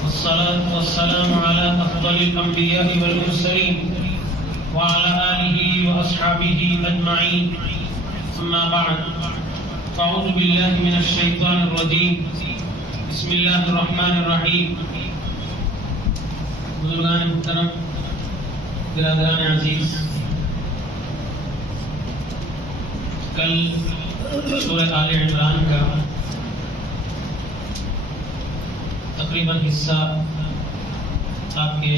والصلاة والسلام على أفضل الأنبياء والمرسلين وعلى آله وأصحابه أجمعين أما بعد فأعوذ بالله من الشيطان الرجيم بسم الله الرحمن الرحيم بزرگان محترم برادران عزیز، کل سورہ آل عمران کا تقریباً حصہ آپ کے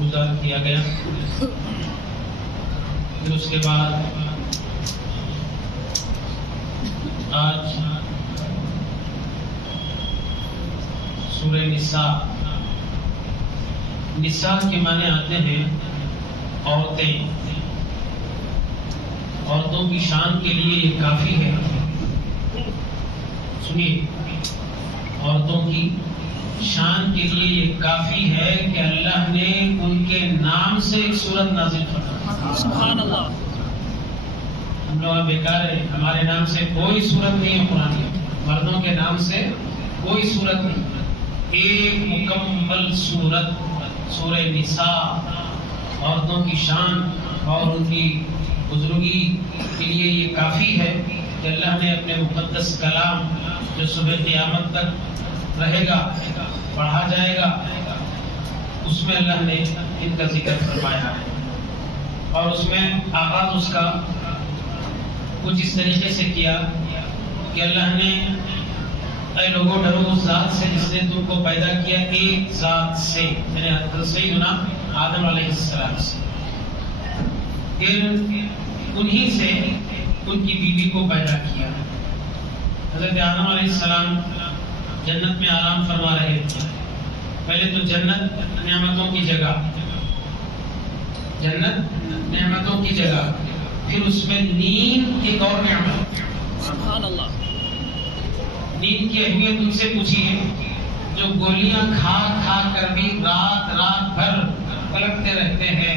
گزار کیا گیا، پھر اس کے بعد آج سورہ نساء کے معنی آتے ہیں عورتیں، عورتوں کی شان کے لیے یہ کافی ہے۔ سنیے، عورتوں کی شان کے لیے یہ کافی ہے کہ اللہ نے ان کے نام سے ایک سورت نازل فرمائی۔ سبحان اللہ۔ ہم لوگ بیکار ہے، ہمارے نام سے کوئی سورت نہیں ہے قرآن میں، مردوں کے نام سے کوئی سورت نہیں، ایک مکمل سورت سورہ نساء عورتوں کی شان اور ان کی بزرگی کے لیے یہ کافی ہے کہ اللہ نے اپنے مقدس کلام جو صبح قیامت تک رہے گا، پڑھا جائے گا، اس میں اللہ نے ان کا ذکر فرمایا ہے، اور اس میں آغاز اس کا کچھ اس طریقے سے کیا کہ اللہ نے اے لوگوں ڈرو اس ذات سے جس نے تم کو پیدا کیا ایک ذات سے، یعنی حضرت سیدنا آدم علیہ السلام سے، پھر انہی سے ان کی بیوی کو پیدا کیا۔ حضرت آدم علیہ السلام جنت میں آرام فرما رہے تھے۔ پہلے تو جنت نعمتوں کی جگہ، جنت نعمتوں کی جگہ، پھر اس میں نیند ایک اور نعمت۔ سبحان اللہ۔ نیند کی اہمیت ان سے پوچھیے جو گولیاں کھا کھا کر بھی رات بھر پلکتے رہتے ہیں،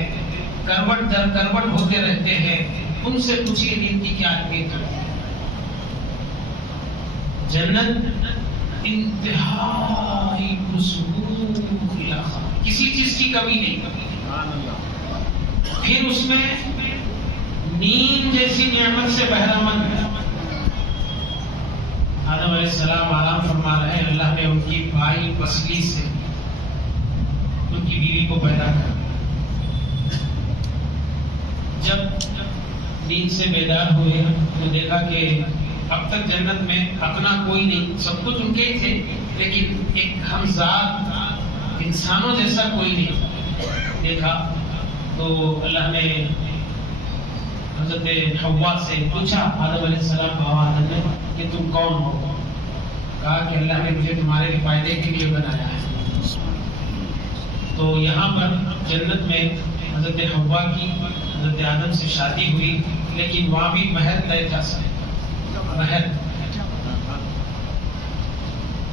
کروٹ در کروٹ ہوتے رہتے ہیں، ان سے پوچھیے نیند کی کیا اہمیت ہے۔ جنت انتہائی پرسکون علاقہ، کسی چیز کی کمی نہیں، پھر اس میں نیند جیسی نعمت سے بہرامند ہے۔ آدم علیہ السلام آرام فرما رہے ہیں، اللہ نے ان کی بائی پسلی سے ان کی بیوی کو پیدا کیا۔ جب نیند سے بیدار ہوئے تو دیکھا کہ اب تک جنت میں اپنا کوئی نہیں، سب کچھ ان کے ہی تھے، لیکن ایک ہمذات انسانوں جیسا کوئی نہیں دیکھا۔ تو اللہ نے حضرت حوا سے پوچھا، آدم علیہ السلام بابا آدم نے، کہ تم کون ہو؟ کہا کہ اللہ نے مجھے تمہارے فائدے کے لیے بنایا ہے۔ تو یہاں پر جنت میں حضرت حوا کی حضرت آدم سے شادی ہوئی، لیکن وہاں بھی مہر طے تھا سر، مہر۔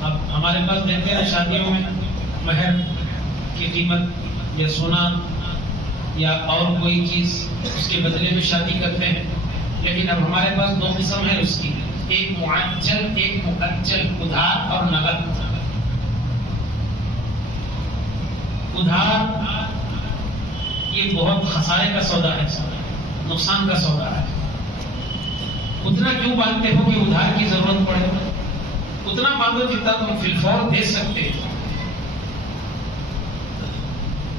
اب ہمارے پاس دیکھتے ہیں شادیوں میں مہر کی قیمت یا سونا یا اور کوئی چیز اس کے بدلے میں شادی کرتے ہیں، لیکن اب ہمارے پاس دو قسم ہے اس کی، ایک معجل ایک مؤجل، ادھار اور نقد۔ ادھار یہ بہت خسارے کا سودا ہے، نقصان کا سودا ہے۔ اتنا کیوں باندھتے ہو کہ ادھار کی ضرورت پڑے؟ اتنا باندھو جتنا تم فی الفور دے سکتے ہو۔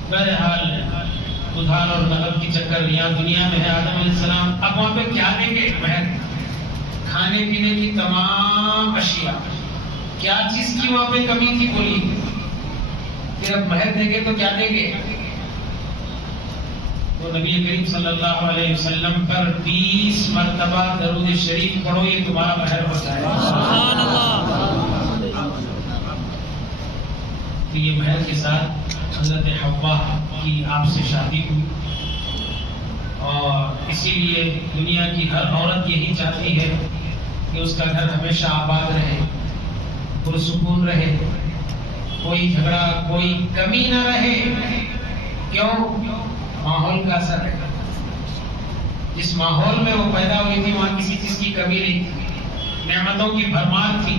بہرحال ادھار اور نقد کی چکر یہاں دنیا میں ہے۔ آدم علیہ السلام اب وہاں پہ کیا دیں گے؟ مہر، کھانے پینے کی تمام اشیاء، کیا چیز کی وہاں پہ کمی تھی بولی؟ پھر اب مہر دیں گے تو کیا دیں گے؟ تو نبی کریم صلی اللہ علیہ وسلم پر 20 مرتبہ درود شریف پڑھو، یہ تمہارا مہر ہو جائے گا۔ سبحان اللہ۔ تو یہ مہر کے ساتھ حضرت حوا کی آپ سے شادی ہوئی، اور اسی لیے دنیا کی ہر عورت یہی چاہتی ہے کہ اس کا گھر ہمیشہ آباد رہے، پرسکون رہے، کوئی جھگڑا کوئی کمی نہ رہے۔ کیوں؟ ماحول کا اثر ہے۔ جس ماحول میں وہ پیدا ہوئی تھی وہاں کسی چیز کی کمی نہیں تھی، نعمتوں کی بھرمار تھی،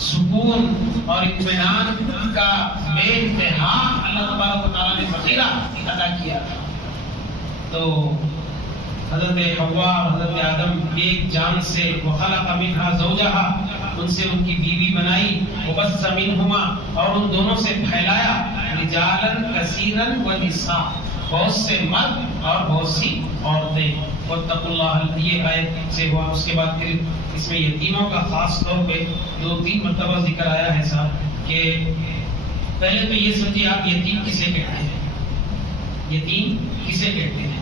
سکون اور اطمینان کا بے انتہا اللہ تبارک و تعالیٰ نے ذخیرہ عطا کیا. تو حضرت حوا اور حضرت آدم ایک جان سے وخلق منہا زوجہا ان سے ان کی بیوی بنائی وبث منہما اور ان دونوں سے پھیلایا رجالا کثیرا ونساء بہت سے مرد اور بہت سی عورتیں. واتقوا اللہ یہ آیت سے ہوا. اس کے بعد پھر اس میں یتیموں کا خاص طور پہ 2-3 مرتبہ ذکر آیا ہے صاحب کہ پہلے تو یہ سمجھیے آپ یتیم کسے کہتے ہیں. یتیم کسے کہتے ہیں؟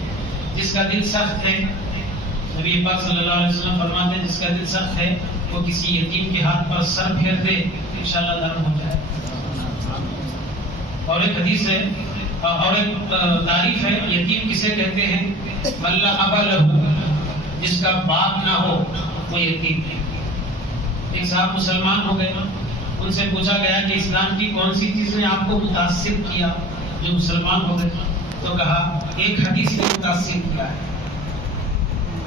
جس کا دل سخت ہے. نبی پاک صلی اللہ علیہ وسلم فرماتے ہیں جس کا دل سخت ہے وہ کسی یتیم کے ہاتھ پر سر پھیر دے انشاءاللہ نرم ہو جائے. اور ایک حدیث ہے اور ایک تعریف ہے یتیم کسے کہتے ہیں؟ من لا اب لہ جس کا باپ نہ ہو وہ یتیم ہے. ایک صاحب مسلمان ہو گئے, ان سے پوچھا گیا کہ اسلام کی کون سی چیز نے آپ کو متاثر کیا جو مسلمان ہو گئے؟ تو کہا ایک حدیث نے متاثر کیا ہے.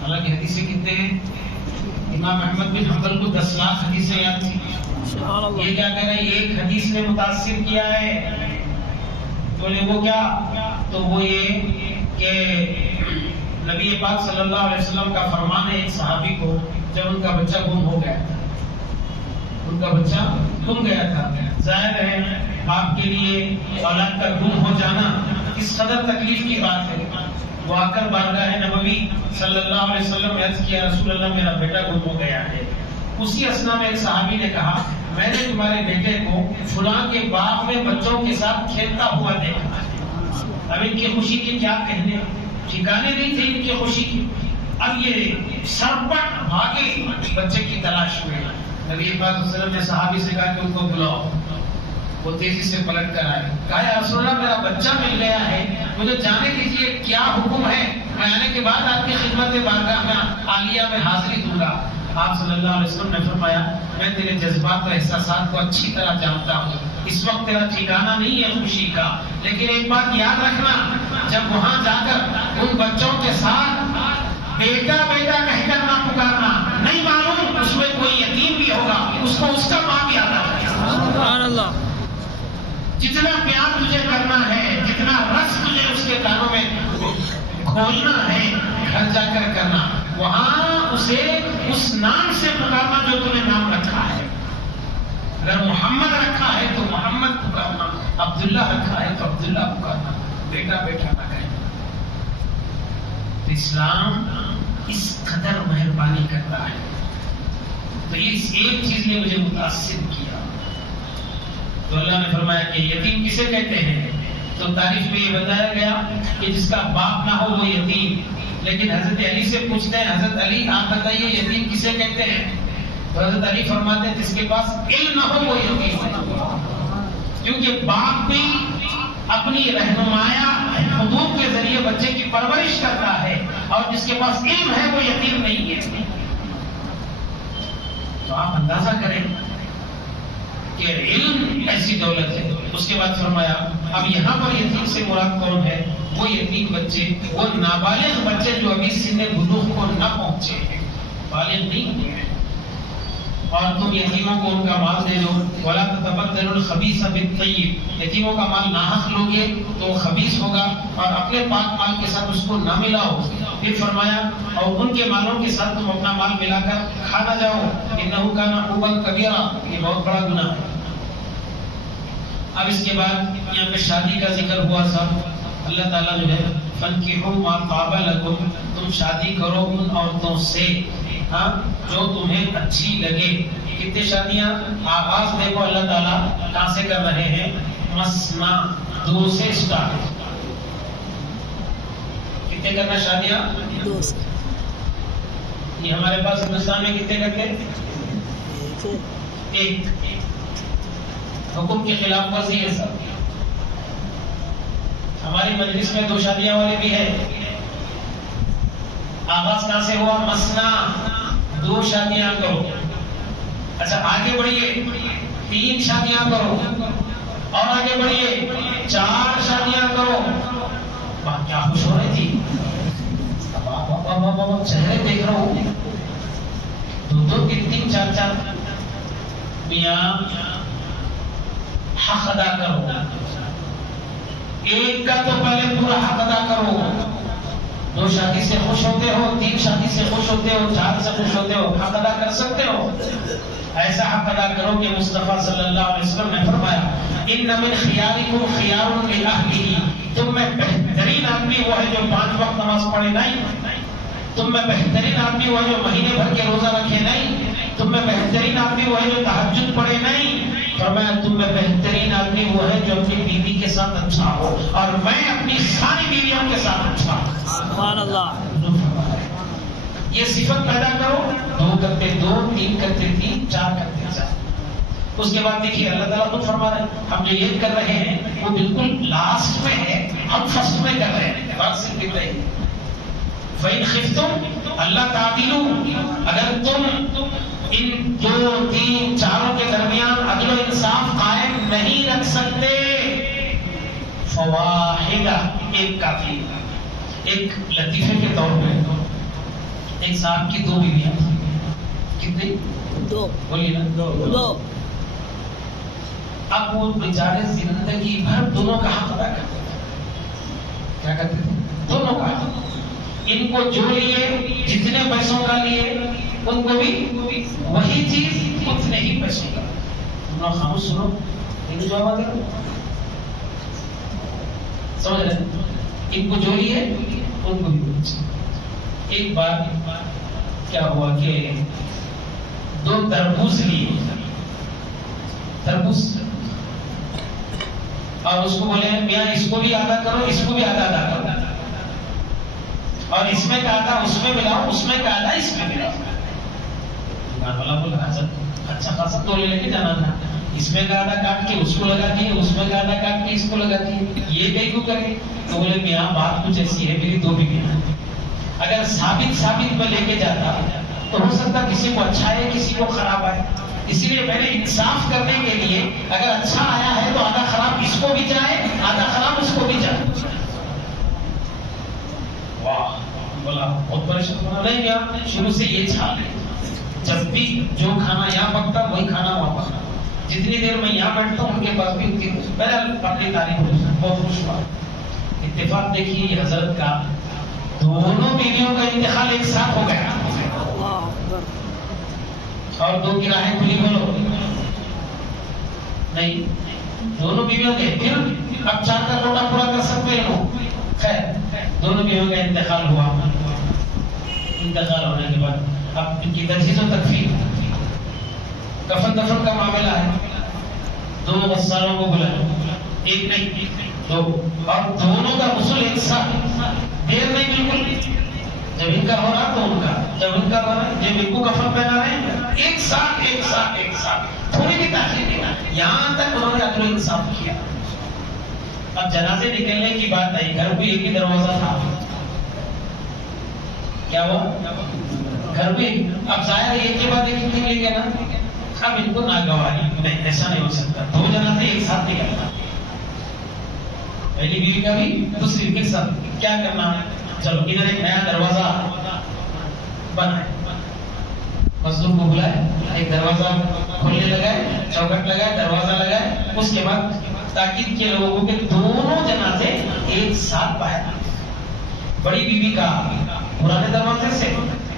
حالانکہ حدیثیں کتنے ہیں؟ امام احمد بن حنبل کو 10 لاکھ حدیثیں یاد تھی. یہ کیا کہہ رہے ہیں ایک حدیث نے متاثر کیا ہے. بولے وہ کیا؟ تو وہ یہ کہ نبی پاک صلی اللہ علیہ وسلم کا فرمان ہے ایک صحابی کو جب ان کا بچہ گم ہو گیا تھا. ان کا بچہ گم گیا تھا. ظاہر ہے باپ کے لیے اولاد کا گم ہو جانا اس قدر تکلیف کی بات ہے. وہ آ کر بارگاہ نبوی صلی اللہ علیہ وسلم نے عرض کیا رسول اللہ میرا بیٹا گم ہو گیا ہے. اسی اثنا میں ایک صحابی نے کہا میں نے تمہارے بیٹے کو فلاں کے باغ میں بچوں کے ساتھ کھیلتا ہوا دیکھا. اب ان کی خوشی کے کیا کہنے, ٹھکانے نہیں تھے ان کی خوشی کی. اب یہ سرپٹ بھاگے بچے کی تلاش میں. نبی پاک صلی اللہ علیہ وسلم نے صحابی سے کہا کہ ان کو بلاؤ. وہ تیزی سے پلٹ کر آئے. کہا یا رسول اللہ میرا بچہ مل گیا ہے, مجھے جانے دیجیے کیا حکم ہے, میں آنے کے بعد آپ کی خدمت بارگاہ میں عالیہ میں حاضری دوں گا. آپ صلی اللہ علیہ وسلم نے فرمایا میں تیرے جذبات اور احساسات کو اچھی طرح جانتا ہوں. اس وقت تیرا ٹھکانہ نہیں ہے خوشی کا, لیکن ایک بات یاد رکھنا جب وہاں جا کر ان بچوں کے ساتھ بیٹا بیٹا کہہ کر نہ پکارنا, نہیں معلوم اس میں کوئی یتیم بھی ہوگا, اس کو اس کا ماں بھی آتا ہے. سبحان اللہ. جتنا پیار تجھے کرنا ہے, جتنا رس تجھے اس کے کانوں میں کھولنا ہے, گھر جا کر کرنا. وہاں اسے اس نام سے پکارنا جو تم نے نام رکھا ہے. اگر محمد رکھا ہے تو محمد پکارنا, عبداللہ رکھا ہے تو عبداللہ پکارنا, بیٹا بیٹا نہ کہنا. اسلام اس قدر مہربانی کرتا ہے. تو اس ایک چیز نے مجھے متاثر کیا. تو اللہ نے فرمایا کہ یتیم کسے کہتے ہیں؟ تو تعریف میں یہ بتایا گیا کہ جس کا باپ نہ ہو وہ یتیم. لیکن حضرت علی سے پوچھتے ہیں حضرت علی آپ بتائیے یتیم کسے کہتے ہیں؟ تو حضرت علی فرماتے ہیں جس کے پاس علم نہ ہو وہ یتیم ہے. کیونکہ باپ بھی اپنی رہنمایا حدود کے ذریعے بچے کی پرورش کرتا ہے, اور جس کے پاس علم ہے وہ یتیم نہیں ہے. تو آپ اندازہ کریں کہ علم ایسی دولت ہے. اس کے بعد فرمایا اب یہاں پر یتیم سے مراد کون ہے؟ وہ یتیم بچے, وہ نابالغ بچے جو ابھی سن بلوغ کو نہ پہنچے ہیں, بالغ نہیں ہوئے ہیں. اور تم یتیموں کو ان کا مال دے دو. وَلَا تَتَبَدَّلُوا الْخَبِيثَ بِالطَّيِّبِ یتیموں کا مال ناحق لوگے تو وہ خبیث ہوگا, اور اپنے پاک مال کے ساتھ اس کو نہ ملاؤ. پھر فرمایا اور ان کے مالوں کے ساتھ تم اپنا مال ملا کر کھا نہ جاؤ. إِنَّهُ كَانَ حُوبًا كَبِيرًا یہ بہت بڑا گناہ ہے. اب اس کے بعد یہاں پہ شادی کا ذکر ہوا. سب اللہ تعالیٰ جو ہے فَانْكِحُوا مَا طَابَ لَكُمْ تم شادی کرو ان عورتوں سے جو تمہیں اچھی لگے. کتنے شادیاں آغاز دیکھو اللہ تعالیٰ کہاں سے کر رہے ہیں؟ مثنا, 2 سے اسٹارٹ. کتنے کرنا شادیاں؟ 2 سے. یہ ہمارے پاس ہندوستان میں کتنے کرتے ہیں؟ 1. حکم کے خلاف ورزی ہے سب. ہماری مجلس میں 2 شادیاں والے بھی ہیں. آغاز کہاں سے ہوا؟ مثنا, 2 شادیاں کرو. اچھا آگے بڑھیے 3 شادیاں کرو, اور آگے بڑھیے 4 شادیاں کرو. کیا خوش ہو رہی تھی, چہرے دیکھ رہا ہوں, 2 3 4 4. میاں حق ادا کرو، ایک کا تو پہلے پورا حق ادا کرو. 2 شادی سے خوش ہوتے ہو، 3 شادی سے خوش ہوتے ہو، 4 سے خوش ہوتے ہو، حق ادا کر سکتے ہو. ایسا حق ادا کرو کہ مصطفیٰ صلی اللہ علیہ وسلم نے فرمایا ان من خیارکم خیار لأہلہ، تم میں بہترین آدمی وہ ہے جو 5 وقت نماز پڑھے نہیں، تم میں بہترین آدمی وہ ہے جو مہینے بھر کے روزہ رکھے نہیں، تم میں بہترین آدمی وہ ہے جو تہجد پڑھے نہیں. فرمایا تم میں بہترین آدمی وہ ہے جو اپنی بیوی کے ساتھ اچھا ہو، اور میں اپنی ساری بیویوں کے ساتھ اچھا ہوں. سبحان اللہ. یہ صفت پیدا کرو. 2 کرتے 2، 3 کرتے 3، 4 کرتے 4. اس کے بعد دیکھیے اللہ تعالیٰ خود فرما رہے ہیں ہم جو یہ کر رہے ہیں وہ بالکل لاسٹ میں ہے، ہم فرسٹ میں کر رہے ہیں. بات صرف اتنا ہی. فَإِنْ خِفْتُمْ اللہ تعدیلوا، اگر تم ان 2، 3، 4 کے درمیان عدل و انصاف قائم نہیں رکھ سکتے، فواحدہ ایک کافی. ایک لطیفے کے طور پہ ایک صاحب کی 2 بیویاں تھیں. کتنی؟ 2. بولیے نا. 2. اب وہ بیچارے زندگی بھر دونوں کا حق ادا کرتے تھے. کیا کرتے تھے؟ دونوں کا حق. ان کو جو لیے جتنے پیسوں کا لیے ان کو بھی وہی چیز اتنے ہی پیسوں کا. تم خاموش سنو، ان جو آواز ہے سمجھ رہے ہیں. ان کو جو لیے ان کو بھی وہی چیز. ایک بار کیا ہوا کہ 2 تربوز لیے، تربوز، اور اس کو بولے میاں اس کو بھی آدھا کرو، اس کو بھی آدھا ادا کرو، اور اس میں کا آدھا اس میں ملاؤ، اس میں کا آدھا اس میں ملاؤ. دکان والا بولا اچھا خاصا تولے لے کے جانا تھا. اس میں کا آدھا کاٹ کے اس کو لگا دیے، اس میں کا آدھا کاٹ کے اس کو لگا دیے، یہ کئی کو کرے. تو بولے میاں بات کچھ ایسی ہے، میری 2 بیویاں ہیں، اگر ثابت میں لے کے جاتا تو ہو سکتا کسی کو اچھا ہے کسی کو خراب آئے. اسی لیے میں نے انصاف کرنے کے لیے اگر اچھا آیا ہے تو آدھا خراب اس کو بھی جائے، آدھا خراب اس کو بھی جائے. واہ، بولا بہت پریشان ہونا نہیں گیا. شروع سے یہ چھال ہے، جب بھی جو کھانا یہاں پکتا وہی کھانا وہاں پکتا. جتنی دیر میں یہاں بیٹھتا ہوں ان کے پاس بھی ان کی اپنی تعریف بہت خوش ہوا. اتفاق دیکھیے یہ حضرت کا دونوں بیویوں کا انتقال ایک ساتھ ہو گیا، اور 2 کی راہیں کھلی. بولو نہیں، دونوں بیویوں کے پھر اب 4 کا کوٹا پورا کر سکتے ہیں. خیر دونوں بیویوں کا انتقال ہوا. انتقال ہونے کے بعد اب ان کی تجہیز و تکفین، کفن دفن کا معاملہ ہے. 2 غسالوں کو بلایا، ایک نہیں 2، اور دونوں کا غسل ایک ساتھ، دیر نہیں بالکل. جب ان کا ہو رہا تو ان کا، جب ان کا ہو رہا جب ان کو کفن پہنا رہے ہیں، ایک ساتھ تھوڑی بھی تاخیر نہیں. یہاں تک انہوں نے عدل و انصاف کیا. اب جنازے نکلنے کی بات آئی، گھر بھی ایک ہی دروازہ تھا. کیا ہوا؟ گھر بھی اب ظاہر ایک کے بعد ایک نکلے گا نا. اب ان کو ناگواری نہیں، ایسا نہیں ہو سکتا. 2 جنازے ایک ساتھ نکلنا، پہلی بیوی کا بھی دوسری کے ساتھ. کیا کرنا ہے؟ چلو ادھر ایک نیا دروازہ بنائے. مزدور کو بلائے، ایک دروازہ کھولنے لگائے، چوکھٹ لگائے، دروازہ لگائے. اس کے بعد تاکید کیے لوگوں کو کہ دونوں جنازے ایک ساتھ باہر. بڑی بیوی کا پرانے دروازے سے،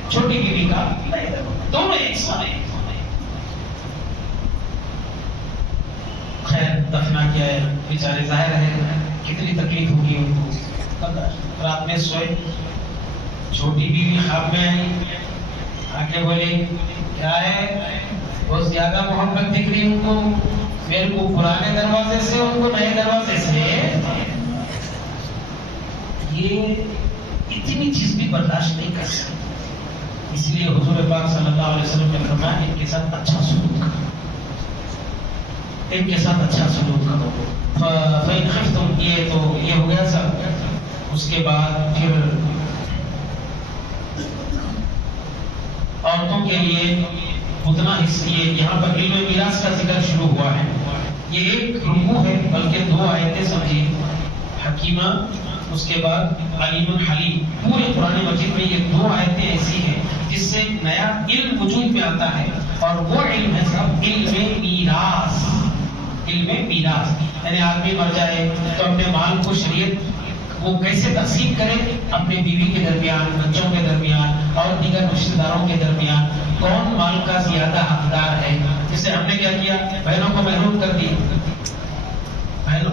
چھوٹی بیوی کا نئے دروازے، دونوں ایک ساتھ. خیر دفنا کیا ہے، بیچارے ظاہر ہے کتنی تکلیف ہوگی ان کو. رات میں سوئے، چھوٹی بیوی خواب میں آئی، آگے بولے کیا ہے، بہت زیادہ محبت دکھ رہی ان کو، میرے کو پرانے دروازے سے ان کو نئے دروازے سے. یہ اتنی چیز بھی برداشت نہیں کر سکتے. اس لیے حضور پاک صلی اللہ علیہ وسلم نے فرمایا ان کے ساتھ اچھا سلوک کرو، ان کے ساتھ اچھا سلوک کرو. فَإِنْ خِفْتُمْ، یہ تو یہ ہو گیا سب. اس کے بعد پھر عورتوں کے لیے اتنا حصہ، یہاں پر علم میراث کا ذکر شروع ہوا ہے. یہ ایک رکوع ہے بلکہ 2 آیتیں سمجھیے. حکیمہ اس کے بعد علیم حلیم. پورے قرآن مجید میں یہ دو آیتیں ایسی ہیں جس سے نیا علم وجود میں آتا ہے، اور وہ علم ہے صاحب علم میراث. علم میراث یعنی آدمی مر جائے تو اپنے مال کو شریعت وہ کیسے تقسیم کرے، اپنے بیوی کے درمیان، بچوں کے درمیان اور دیگر رشتہ داروں کے درمیان کون مال کا زیادہ حقدار ہے. جسے ہم نے کیا کیا، بہنوں کو محروم کر دیا،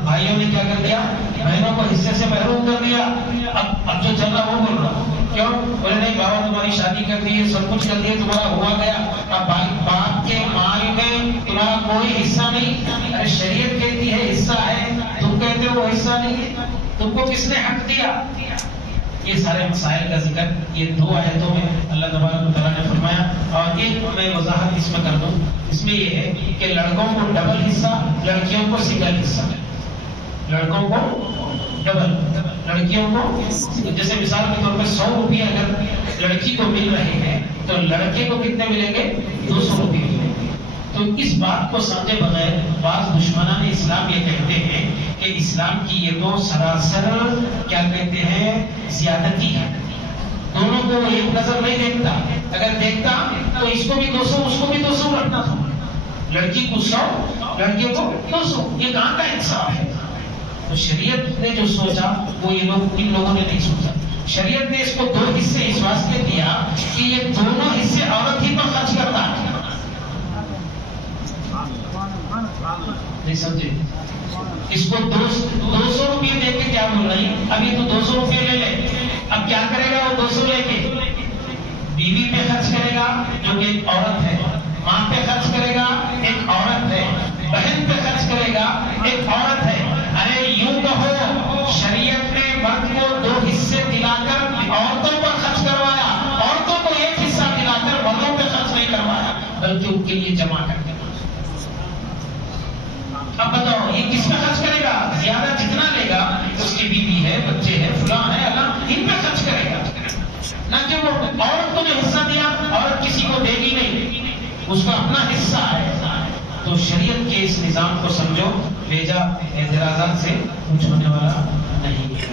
بھائیوں نے کیا کر دیا، بہنوں کو حصے سے محروم کر دیا. اب جو چل رہا وہ بول رہا کیوں، بولے نہیں بابا تمہاری شادی کر دی، سب کچھ کر دیا، تمہارا ہوا گیا، اب باپ کے مال میں تمہارا کوئی حصہ نہیں. ارے شریعت کہتی ہے حصہ ہے، تم کہتے ہو وہ حصہ نہیں ہے، تم کو کس نے حق دیا. یہ سارے مسائل کا ذکر یہ دو آیتوں میں اللہ تبارک و تعالیٰ نے فرمایا. اور ایک میں وضاحت اس میں کر دوں، اس میں یہ ہے کہ لڑکوں کو ڈبل حصہ، لڑکیوں کو سنگل حصہ. لڑکوں کو ڈبل، لڑکیوں کو جیسے مثال کے طور پہ 100 روپیے اگر لڑکی کو مل رہے ہیں تو لڑکے کو کتنے ملیں گے، 200 روپیے ملیں گے. تو اس بات کو سمجھے بغیر بعض دشمنان اسلام یہ کہتے ہیں کہ اسلام کی یہ تو سراسر کیا کہتے ہیں زیادتی ہے. دونوں کو ایک نظر نہیں دیکھتا، اگر دیکھتا تو اس کو بھی 200 اس کو بھی 200 رکھنا تھا. لڑکی کو 100 لڑکے کو 200، یہ کہاں کا انصاف ہے. تو شریعت نے جو سوچا وہ یہ لوگ ان لوگوں نے نہیں سوچا. شریعت نے اس کو 2 حصے اس واسطے دیا کہ یہ دونوں حصے عورت ہی پر خرچ کرتا ہے. نہیں سمجھے، اس کو 200 روپئے دے کے کیا بول رہی، اب یہ تو 200 روپئے لے لے، اب کیا کرے گا وہ 200 لے کے بیوی پہ خرچ کرے گا جو کہ ایک عورت ہے، ماں پہ خرچ کرے گا ایک عورت ہے، بہن پہ خرچ کرے گا ایک عورت ہے. ارے یوں کہو شریعت نے مرد کو 2 حصے دلا کر عورتوں پر خرچ کروایا، عورتوں کو 1 حصہ دلا کر مردوں پہ خرچ نہیں کروایا بلکہ ان کے لیے جمع کر دیا. اب بتاؤ یہ کس پہ خرچ کرے گا، زیادہ جتنا لے گا اس کی بیوی ہے، بچے ہے، فلاں ہے، اللہ ان پہ خرچ کرے گا. نہ کہ وہ عورت کو جو حصہ دیا عورت کسی کو دے گی نہیں، اس کا اپنا حصہ ہے. تو شریعت کے اس نظام کو سمجھو، بیجا اعتراضات سے کچھ ہونے والا نہیں ہے.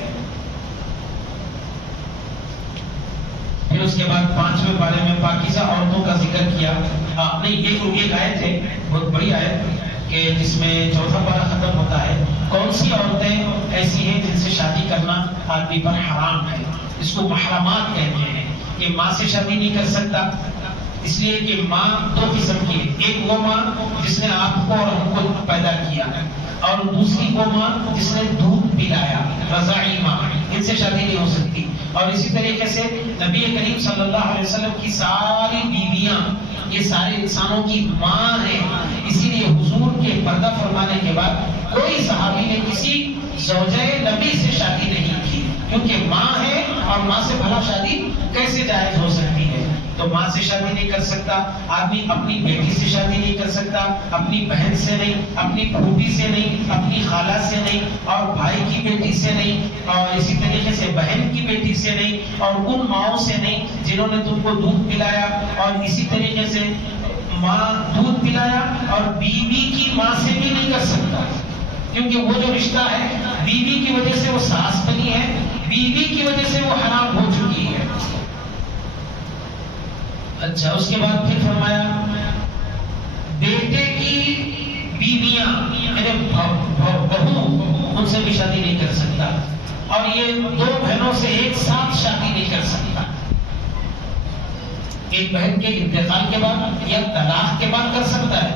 پھر اس کے بعد 5ویں پارے میں پاکیزہ عورتوں کا ذکر کیا. نہیں ایک آیت ہے بہت بڑی آیت کہ جس میں 4واں پارہ ختم ہوتا ہے. کون سی عورتیں ایسی ہیں جن سے شادی کرنا آدمی پر حرام ہے، اس کو محرمات کہتے ہیں. کہ ماں سے شادی نہیں کر سکتا، اس لیے کہ ماں 2 قسم کی ہے. ایک وہ ماں جس نے آپ کو اور ہم کو پیدا کیا، اور دوسری وہ ماں جس نے دودھ پلایا، رضاعی ماں. ان سے شادی نہیں ہو سکتی. اور اسی طریقے سے نبی کریم صلی اللہ علیہ وسلم کی ساری بیویاں یہ سارے انسانوں کی ماں ہیں. اسی لیے حضور کے پردہ فرمانے کے بعد کوئی صحابی نے کسی زوجہ نبی سے شادی نہیں کی، کیونکہ ماں ہے اور ماں سے بھلا شادی کیسے جائز ہو سکتی ہے. تو ماں سے شادی نہیں کر سکتا آدمی، اپنی بیٹی سے شادی نہیں کر سکتا، اپنی بہن سے نہیں، اپنی پھوپھی سے نہیں، اپنی خالہ سے نہیں، اور بھائی کی بیٹی سے نہیں، اور اسی طریقے سے بہن کی بیٹی سے نہیں، اور ان ماؤں سے نہیں جنہوں نے تم کو دودھ پلایا. اور اسی طریقے سے ماں دودھ پلایا اور بیوی کی ماں سے بھی نہیں کر سکتا، کیونکہ وہ جو رشتہ ہے بیوی کی وجہ سے وہ ساس بنی ہے، بیوی کی وجہ سے وہ حرام ہو چکی ہے. اچھا اس کے بعد پھر فرمایا بیٹے کی بیویاں یعنی بہو ان سے بھی شادی نہیں کر سکتا، اور یہ 2 بہنوں سے ایک ساتھ شادی نہیں کر سکتا. ایک بہن کے انتقال کے بعد یا طلاق کے بعد کر سکتا ہے.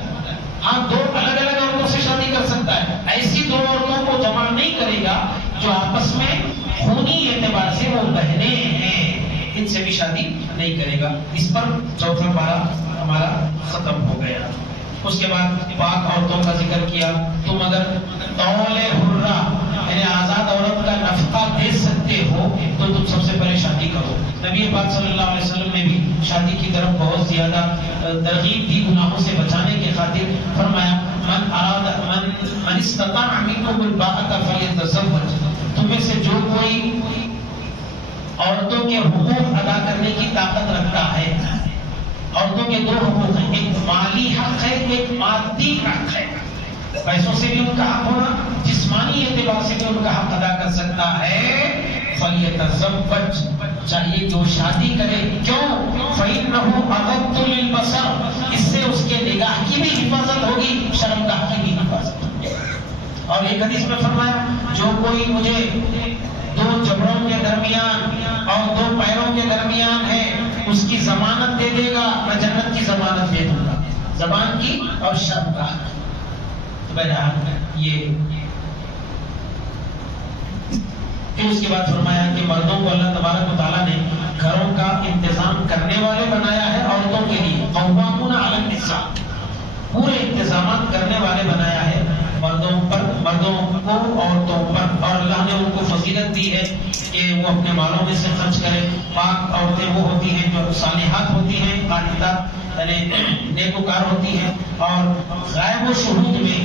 ہاں 2 الگ الگ عورتوں سے شادی کر سکتا ہے. ایسی 2 عورتوں کو جمع نہیں کرے گا جو آپس میں خونی اعتبار سے وہ بہنیں ہیں، ان سے بھی شادی نہیں کرے گا. اس پر 4واں پارہ ہمارا ختم ہو گیا. اس کے بعد پاک عورتوں کا ذکر کیا. تم اگر طول حرہ یعنی آزاد عورت کا نفقہ دے سکتے ہو تو تم سب سے پہلے شادی کرو. نبی پاک صلی اللہ علیہ وسلم نے بھی شادی کی طرف بہت زیادہ ترغیب دی گناہوں سے بچانے کے خاطر. فرمایا من استطاع منکم الباءۃ فلیتزوج. تمہیں سے جو کوئی عورتوں کے حقوق ادا کرنے کی طاقت رکھتا ہے. عورتوں کے 2 حقوق ہیں، ایک مالی حق ہے، ایک مادی حق ہے. پیسوں سے بھی ان کا حق ہونا، جسمانی اعتبار سے بھی ان کا حق ادا کر سکتا ہے۔ فَلْيَتَزَوَّجْ، چاہیے کہ وہ شادی کرے، کیوں؟ فَإِنَّهُ أَغَضُّ لِلْبَصَرِ، اس سے اس کے نگاہ کی بھی حفاظت ہوگی، شرمگاہ کی بھی حفاظت ہوگی۔ اور ایک حدیث میں فرمایا جو کوئی مجھے دو جبڑوں کے درمیان اور دو پیروں کے درمیان ہے اس کی ضمانت دے دے گا، میں جنت کی ضمانت دے دوں گا، زبان کی اور شرمگاہ کی۔ بہرحال یہ پھر اس کے بعد فرمایا کہ مردوں کو اللہ تبارک و تعالیٰ نے گھروں کا انتظام کرنے والے بنایا ہے، عورتوں کے لیے قوامون علی النساء، پورے انتظامات کرنے والے بنایا ہے مردوں کو عورتوں پر، اور اللہ نے ان کو فضیلت دی ہے کہ وہ اپنے مالوں میں سے خرچ کریں۔ پاک عورتیں وہ ہوتی ہیں جو صالحات ہوتی ہیں، قانتات یعنی نیکوکار ہوتی ہیں، اور غائب و شہود میں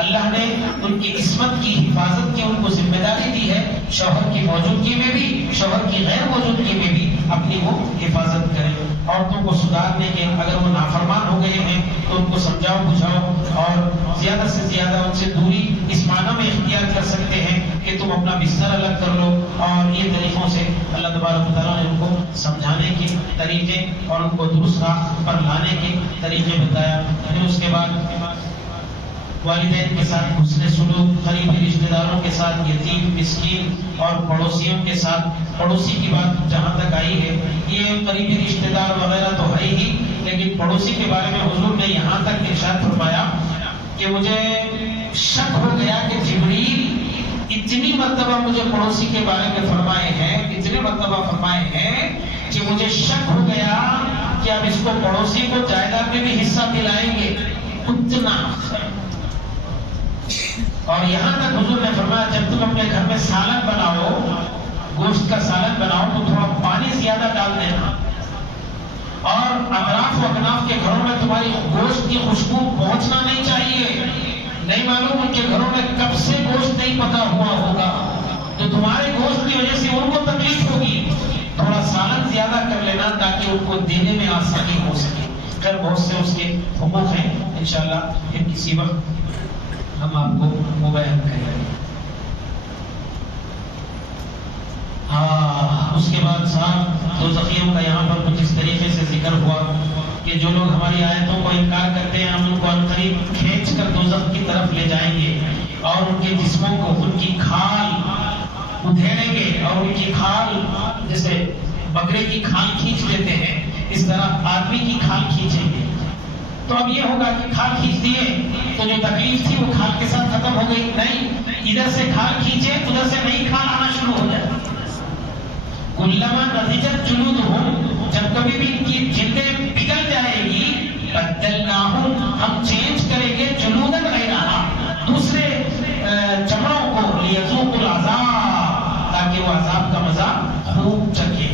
اللہ نے ان کی عصمت کی حفاظت کی ان کو ذمہ داری دی ہے، شوہر کی موجودگی میں بھی شوہر کی غیر موجودگی میں بھی اپنی وہ حفاظت کریں۔ عورتوں کو سدھارنے کے، اگر وہ نافرمان ہو گئے ہیں تو ان کو سمجھاؤ بجھاؤ، اور زیادہ سے زیادہ ان سے دوری اس معنی میں اختیار کر سکتے ہیں کہ تم اپنا بستر الگ کر لو، اور یہ طریقوں سے اللہ تبارک و تعالیٰ نے ان کو سمجھانے کے طریقے اور ان کو درست راہ پر لانے کے طریقے بتایا۔ پھر اس کے بعد والدین کے ساتھ حسن سلوک، قریبی رشتہ داروں کے ساتھ، یتیم مسکین اور پڑوسیوں کے ساتھ۔ پڑوسی کی بات جہاں تک آئی ہے، یہ قریبی رشتہ دار وغیرہ تو ہے ہی، لیکن پڑوسی کے بارے میں حضور نے یہاں تک ارشاد فرمایا کہ مجھے شک ہو گیا کہ جبریل اتنی مرتبہ مجھے پڑوسی کے بارے میں فرمائے ہیں، اتنے مرتبہ فرمائے ہیں کہ مجھے شک ہو گیا کہ اب اس کو پڑوسی کو جائیداد میں بھی حصہ دلائیں گے، اتنا۔ اور یہاں تک حضور نے فرمایا جب تم اپنے گھر میں سالن بناؤ، گوشت کا سالن بناؤ تو تھوڑا پانی زیادہ ڈال دینا، اور اطراف و اکناف کے گھروں میں تمہاری گوشت کی خوشبو پہنچنا نہیں چاہیے۔ نہیں معلوم ان کے گھروں میں کب سے گوشت نہیں پکا ہوا ہوگا، تو تمہارے گوشت کی وجہ سے ان کو تکلیف ہوگی، تھوڑا سالن زیادہ کر لینا تاکہ ان کو دینے میں آسانی ہو سکے۔ خیر بہت سے اس کے حقوق ہیں، انشاءاللہ پھر کسی وقت ہم آپ کو وہ بیان کریں گے۔ اس کے بعد صاحب دوزخیوں کا یہاں پر کچھ اس طریقے سے ذکر ہوا کہ جو لوگ ہماری آیتوں کو انکار کرتے ہیں ہم ان کو عنقریب کھینچ کر دوزخ کی طرف لے جائیں گے، اور ان کے جسموں کو، ان کی کھال ادھیڑیں گے، اور ان کی کھال جیسے بکرے کی کھال کھینچ لیتے ہیں اس طرح آدمی کی کھال کھینچیں گے۔ تو اب یہ ہوگا کہ کھال کھینچ دیے تو جو تکلیف تھی وہ کھال کے ساتھ ختم ہو گئی؟ نہیں، ادھر سے کھال کھینچے ادھر سے نئی کھال آنا شروع ہو جائے۔ کلما نضجت جلودہم، جب کبھی بھی ان کی جلدیں پگھل جائے گی، بدلناہم، ہم چینج کریں گے، جلودن غیرہا، دوسرے چمڑوں کو، لیذوقوا العذاب، تاکہ وہ عذاب کا مزہ خوب چکھے۔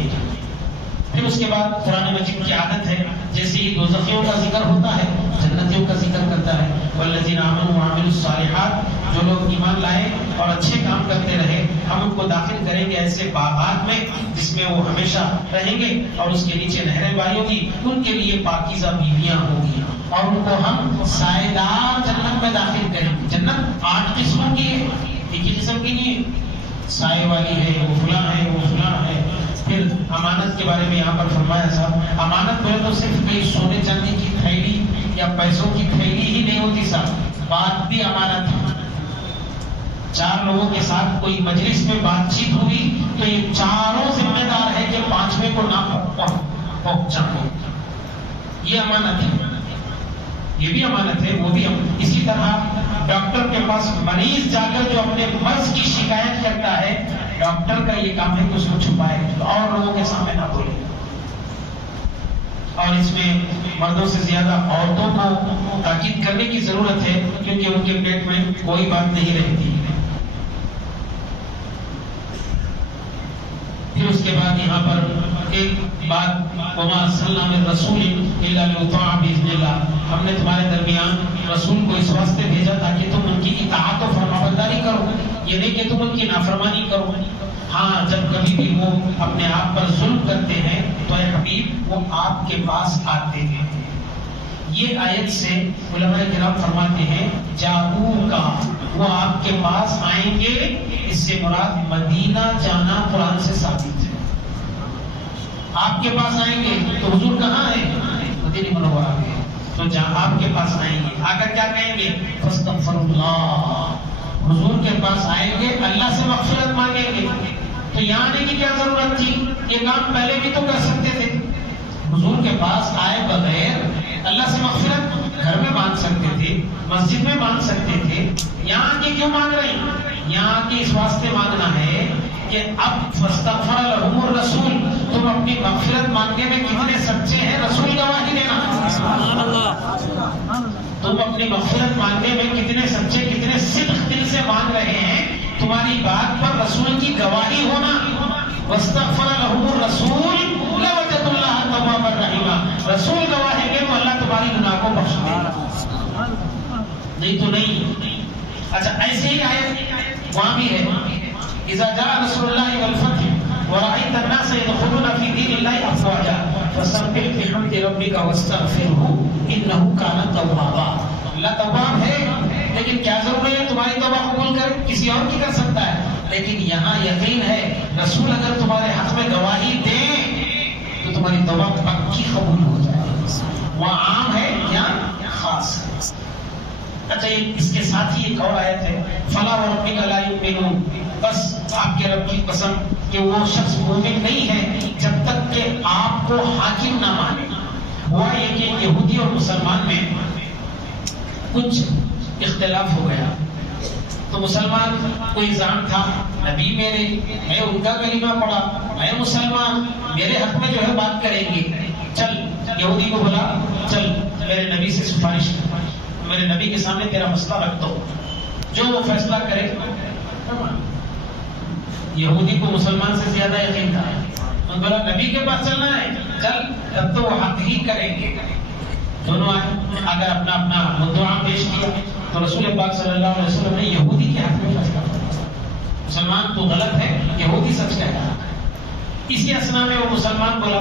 پھر اس کے بعد قرآن مجید کی عادت ہے جیسے ہی دوزخیوں کا ذکر ہوتا ہے جنتیوں کا ذکر کرتا ہے، والذین آمنوا وعملوا الصالحات، جو لوگ ایمان لائے اور اچھے کام کرتے رہے ہم ان کو داخل کریں گے ایسے باغات میں جس میں وہ ہمیشہ رہیں گے، اور اس کے نیچے نہریں باری ہوگی، ان کے لیے پاکیزہ بیویاں ہوگی، اور ان کو ہم سائے دار جنت میں داخل کریں گے۔ جنت 8 قسموں کی ہے، ایک ہی قسم کی نہیں ہے، سائے والی ہے، وہ فلاں ہے، وہ فلاں ہے۔ پھر امانت کے بارے میں یہاں پر فرمایا صاحب، امانت بولے تو صرف کوئی سونے چاندی کی تھیلی یا پیسوں کی تھیلی ہی نہیں ہوتی صاحب، بات بھی امانت ہے۔ 4 لوگوں کے ساتھ کوئی مجلس میں بات چیت ہوئی تو یہ چاروں ذمہ دار ہے کہ 5ویں کو نہ پہنچانا، یہ امانت ہے، یہ بھی امانت ہے، وہ بھی اسی طرح ڈاکٹر کے پاس مریض جا کر جو اپنے مرض کی شکایت کرتا ہے، ڈاکٹر کا یہ کام ہے کہ اس کو چھپائے اور لوگوں کے سامنے نہ بولے۔ اور اس میں مردوں سے زیادہ عورتوں کو تاکید کرنے کی ضرورت ہے کیونکہ ان کے پیٹ میں کوئی بات نہیں رہتی۔ پھر اس کے بعد یہاں پر ایک بات، وَمَا أَرْسَلْنَا مِن رَّسُولٍ إِلَّا لِيُطَاعَ بِإِذْنِ اللَّهِ، ہم نے تمہارے درمیان رسول کو اس واسطے بھیجا تاکہ تم ان کی اطاعت و فرمانبرداری کرو، یہ نہیں کہ تم ان کی نافرمانی کرو۔ ہاں جب کبھی بھی وہ اپنے آپ پر ظلم کرتے ہیں تو اے حبیب وہ آپ کے پاس آتے ہیں، یہ آیت سے علماء کرام فرماتے ہیں جاؤ کا، وہ آپ کے پاس آئیں گے، اس سے مراد مدینہ جانا قرآن سے ثابت ہے۔ آپ کے پاس آئیں گے تو حضور کہاں ہے؟ مدینہ منورہ میں۔ تو جہاں آپ کے پاس آئیں گے، آ کر کیا کہیں گے؟ فاستغفر اللہ، حضور کے پاس آئیں گے، اللہ سے مغفرت مانگیں گے۔ تو یہاں آنے کی کیا ضرورت تھی؟ یہ کام پہلے بھی تو کر سکتے تھے۔ حضور کے پاس آئے بغیر اللہ سے مغفرت گھر میں مانگ سکتے تھے، مسجد میں مانگ سکتے تھے، یہاں کے کیوں مانگ رہے ہیں؟ یہاں کے اس واسطے مانگنا ہے کہ اب فاستغفر لهم الرسول، تم اپنی مغفرت مانگنے میں کتنے سچے ہیں رسول گواہی دینا۔ سبحان اللہ، تم اپنی مغفرت مانگنے میں کتنے سچے، کتنے صدق دل سے مانگ رہے ہیں، تمہاری بات پر رسول کی گواہی ہونا۔ واستغفر لهم الرسول لوجدوا الله توابا رحیما، رسول گواہی دے تو اللہ تمہاری گناہ کو بخش دے گا، نہیں تو نہیں۔ اچھا ایسے ہی آیت وہاں بھی ہے اذا جاء نصر اللہ والفتح ورأيت الناس يدخلون في دين الله افواجا فسبح بحمد ربك واستغفره انه كان توابا۔ اللہ تواب ہے، لیکن کیا ضروری ہے تمہاری توبہ قبول کر؟ کسی اور کی کر سکتا ہے، لیکن یہاں یقین ہے رسول اگر تمہارے حق میں گواہی دیں تو تمہاری توبہ پکی قبول ہو جائے۔ وہاں عام ہے، یہاں خاص ہے۔ اچھا اس کے ساتھ ہی ایک اور آیت ہے فلا وربک لا یؤمنون، بس آپ کے رب کی قسم کہ وہ شخص مومن نہیں ہے جب تک کہ آپ کو حاکم نہ مانے۔ ہوا یہ کہ یہودی اور مسلمان میں کچھ اختلاف ہو گیا، تو مسلمان کو الزام تھا نبی میرے، میں ان کا کلمہ پڑھا، میں مسلمان، میرے حق میں جو ہے بات کریں گے، چل یہودی کو بولا چل میرے نبی سے سفارش، میرے نبی کے سامنے تیرا مسئلہ رکھ دو، جو وہ فیصلہ کرے۔ یہودی کو مسلمان سے زیادہ یقین تھا، انہوں نے بولا نبی کے پاس چلنا ہے، چل تب تو وہ حق ہی کریں گے۔ دونوں اگر اپنا اپنا مدعا پیش کیا تو رسول پاک صلی اللہ علیہ وسلم نے یہودی کے حق میں فیصلہ کیا، مسلمان تو غلط ہے، یہودی سچ کہہ رہا۔ اسی اسنا میں وہ مسلمان بولا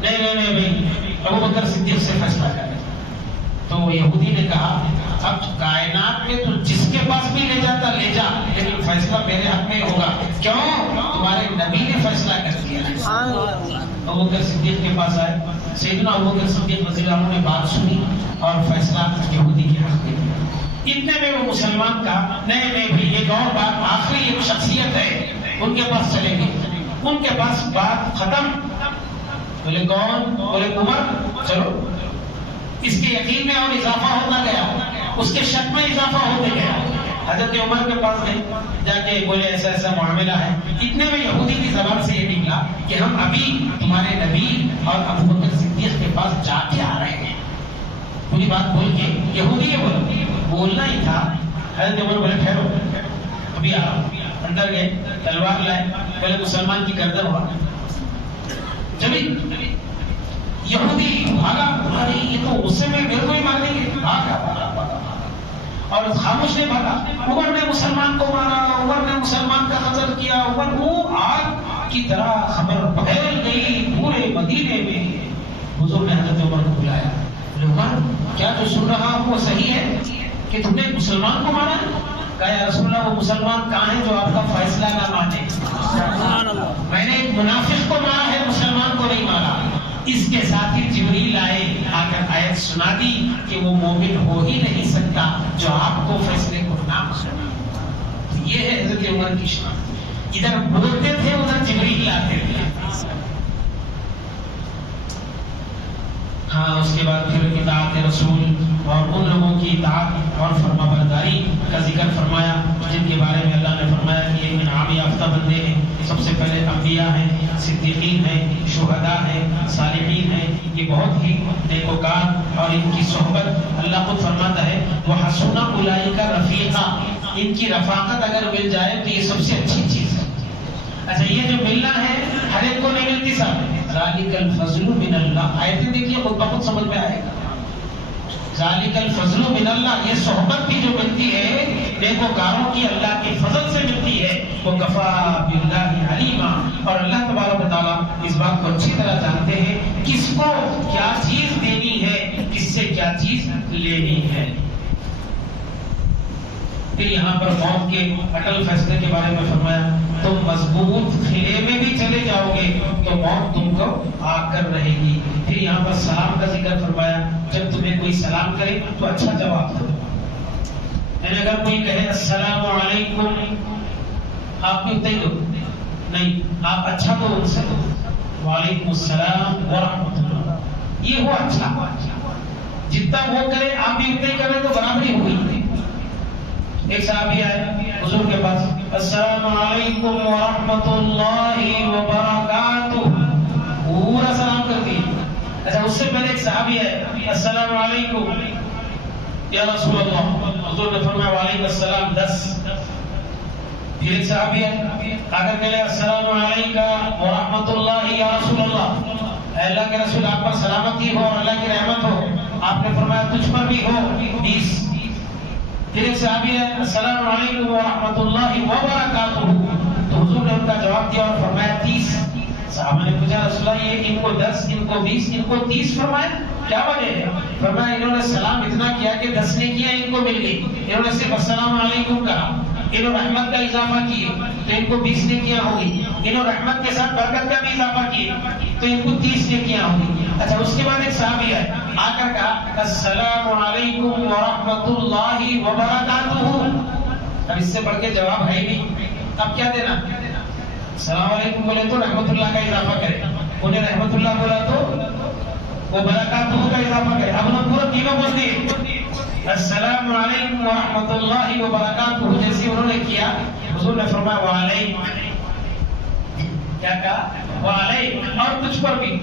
نہیں بھائی ابو بکر صدیق سے فیصلہ کرے، تو یہودی نے کہا اب کائنات میں تو جس کے پاس بھی لے جاتا لے جا، لیکن فیصلہ میرے حق میں ہوگا، کیوں؟ تمہارے نبی نے فیصلہ کر دیا۔ ابو بکر صدیق کے پاس آئے، سیدنا ابو بکر صدیق رضی اللہ عنہ نے بات سنی اور فیصلہ یہودی کے حق میں دیا۔ اتنے میں وہ مسلمان کا نہیں بھائی ایک اور بات، آخری ایک شخصیت ہے ان کے پاس چلیں گے، ان کے پاس بات ختم۔ بولے کون؟ بولے عمر، چلو۔ اس کے یقین میں اور اضافہ ہوتا گیا، اس کے شک میں اضافہ ہوتے گیا۔ حضرت عمر کے پاس گئے، جا کے بولے ایسا ایسا معاملہ ہے۔ اتنے میں یہودی کی زبان سے یہ نکلا کہ ہم ابھی تمہارے نبی اور ابو بکر صدیق کے پاس جا کے آ رہے ہیں۔ پوری بات بول کے یہودی یہ بولنا ہی تھا۔ حضرت عمر بولے ٹھہرو ابھی آ رہا ہوں۔ اندر گئے، تلوار لائے، پہلے مسلمان کی گردن ہوا، چلی یہودی بھاگا، ارے یہ تو غصے میں میرے کو ہی مار دیں گے، بھاگا اور خاموش نہیں بھاگا۔ عمر نے مسلمان کو مارا، عمر نے مسلمان کا قتل کیا، عمر وہ آگ کی طرح خبر پھیل گئی پورے مدینے میں۔ حضور نے حضرت عمر کو بلایا، عمر کیا جو سن رہا ہوں وہ صحیح ہے کہ تم نے مسلمان کو مارا؟ کہا یا رسول اللہ وہ مسلمان کہاں ہے جو آپ کا فیصلہ نہ مانے؟ میں نے ایک منافق کو مارا ہے، مسلمان کو نہیں مارا۔ اس کے ساتھ ہی جبریل آئے، آ کر آیت سنا دی کہ وہ مومن ہو ہی نہیں سکتا جو آپ کو فیصلے کو نہ مانے۔ تو یہ ہے حضرت عمر کی شان، ادھر بولتے تھے ادھر جبریل لاتے تھے۔ ہاں اس کے بعد پھر اطاعت رسول اور ان لوگوں کی اطاعت اور فرما برداری کا ذکر فرمایا جن کے بارے میں اللہ نے فرمایا کہ یہ انعام یافتہ بندے ہیں۔ سب سے پہلے انبیاء ہیں، صدیقین ہیں، شہداء ہیں، صالحین ہیں، یہ بہت ہی نیکوکار، اور ان کی صحبت اللہ خود فرماتا ہے وَحَسُنَ أُولَئِكَ رَفِيقًا، ان کی رفاقت اگر مل جائے تو یہ سب سے اچھی چیز ہے۔ اچھا یہ جو ملنا ہے ہر ایک کو نہیں ملتی صاحب، ذالک الفضل من اللہ، آیتیں دیکھیے خود بخود سمجھ میں آئے گا۔ ذالک الفضل من اللہ، یہ صحبت بھی جو ملتی ہے نیکوکاروں کی اللہ کے فضل سے ملتی ہے، وہ کفا باللہ علیما، اور اللہ تبارک و تعالیٰ اس بات کو اچھی طرح جانتے ہیں کس کو کیا چیز دینی ہے، کس سے کیا چیز لینی ہے۔ پھر یہاں پر موت کے اٹل فیصلے کے بارے میں فرمایا تم مضبوط قلعے میں بھی چلے جاؤ گے تو موت تم کو آ کر رہے گی۔ پھر یہاں پر سلام کا ذکر فرمایا جب تمہیں کوئی سلام کرے تو اچھا جواب دو، یعنی اگر کوئی کہے السلام علیکم آپ بھی اتنا ہی دو، نہیں آپ اچھا تو ان سے دو، وعلیکم السلام ورحمۃ اللہ، یہ ہو اچھا، جتنا وہ کرے آپ بھی اتنا ہی کریں تو برابری ہوئی۔ ایک صحابی آئے حضور کے پاس، السلام علیکم ورحمۃ اللہ وبرکاتہ، پورا سلام کر دیے۔ اچھا اس سے پہلے ایک صحابی آئے، السلام علیکم یا رسول اللہ، حضور نے فرمایا وعلیکم السلام 10۔ پھر ایک صحابی آئے آ کر کہے السلام علیکم ورحمۃ اللہ یا رسول اللہ، اے اللہ کے رسول آپ پر سلامتی ہو اور اللہ کی رحمت ہو، آپ نے فرمایا تجھ پر بھی ہو 20۔ پھر ایک صحابی ہے السلام علیکم ورحمۃ اللہ وبرکاتہ، تو حضور نے ان کا جواب دیا اور فرمایا 30۔ صحابہ نے پوچھا رسول اللہ یہ ان کو 10 ان کو 20 ان کو 30 فرمایا، کیا وجہ ہے؟ فرمایا انہوں نے سلام اتنا کیا کہ 10 نے کیا ان کو مل گئی، انہوں نے صرف السلام علیکم کہا، انہوں نے رحمت کا اضافہ کیے تو ان کو 20 نے کیا ہوگی، انہوں نے رحمت کے ساتھ برکت کا بھی اضافہ کیے تو ان کو 30 نے کیا ہوگی۔ اچھا اس کے بعد ایک صحابی ہے آ کر کہا السلام علیکم ورحمۃ اللہ وبرکاتہ، اب اس سے بڑھ کے جواب ہے نہیں، اب کیا دینا؟ السلام علیکم بولے تو رحمت اللہ کا اضافہ کرے، انہیں رحمت اللہ بولا تو وہ برکاتہ کا اضافہ کرے، اب انہوں پورا تینوں بول دیے السلام علیکم ورحمۃ اللہ وبرکاتہ، جیسے انہوں نے کیا حضور نے فرمایا وعلیکم، کیا کہا وعلیکم، اور تجھ پر بھی،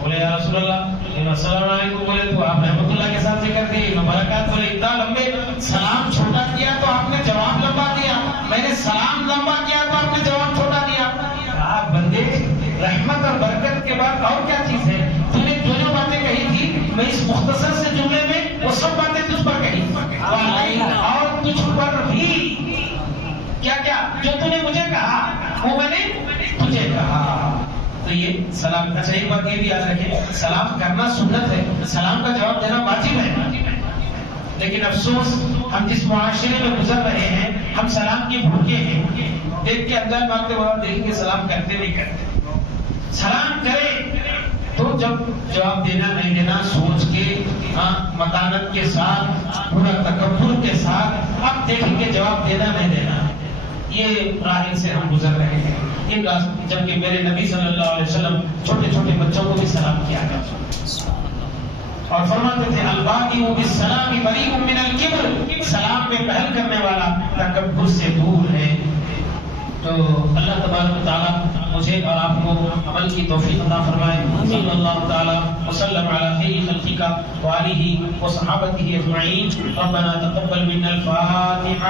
بولے یا رسول اللہ السلام علیکم بولے تو آپ رحمت اللہ کے ساتھ ذکر دیے، برکات بولے اتنا لمبے، سلام چھوٹا کیا تو آپ نے جواب لمبا دیا، میں نے سلام لمبا کیا تو آپ نے جواب چھوٹا دیا۔ کہا بندے رحمت اور برکت کے بعد اور کیا چیز ہے؟ تو نے جو جو باتیں کہی تھی میں اس مختصر سے جملے میں وہ سب باتیں تجھ پر کہی، اور تجھ پر بھی کیا کیا جو تو نے مجھے کہا وہ میں نے تجھے کہا۔ تو یہ سلام کا صحیح بات یہ بھی یاد رکھیں، سلام کرنا سنت ہے، سلام کا جواب دینا واجب ہے، لیکن افسوس ہم جس معاشرے میں گزر رہے ہیں ہم سلام کے بھوکے ہیں، دیکھ کے اندر مانگتے وہاں دیکھ کے سلام کرتے نہیں کرتے، سلام کرے تو جب جواب دینا نہیں دینا سوچ کے، متانت کے ساتھ، پورا تکبر کے ساتھ، اب دیکھیں کہ جواب دینا نہیں دینا، یہ راہ سے ہم گزر رہے ہیں۔ جبکہ میرے نبی صلی اللہ علیہ وسلم چھوٹے چھوٹے بچوں کو بھی سلام کیا کرتے اور فرماتے تھے البادی بالسلام بریء من الکبر، سلام میں پہل کرنے والا تکبر سے دور ہے۔ تو اللہ تبارک و تعالی مجھے اور آپ کو عمل کی توفیق عطا فرمائے۔ صلی اللہ تعالی وسلم علی خیر خلقہ وآلہ وصحابتہ اجمعین۔ ربنا تقبل منا الفاتحہ۔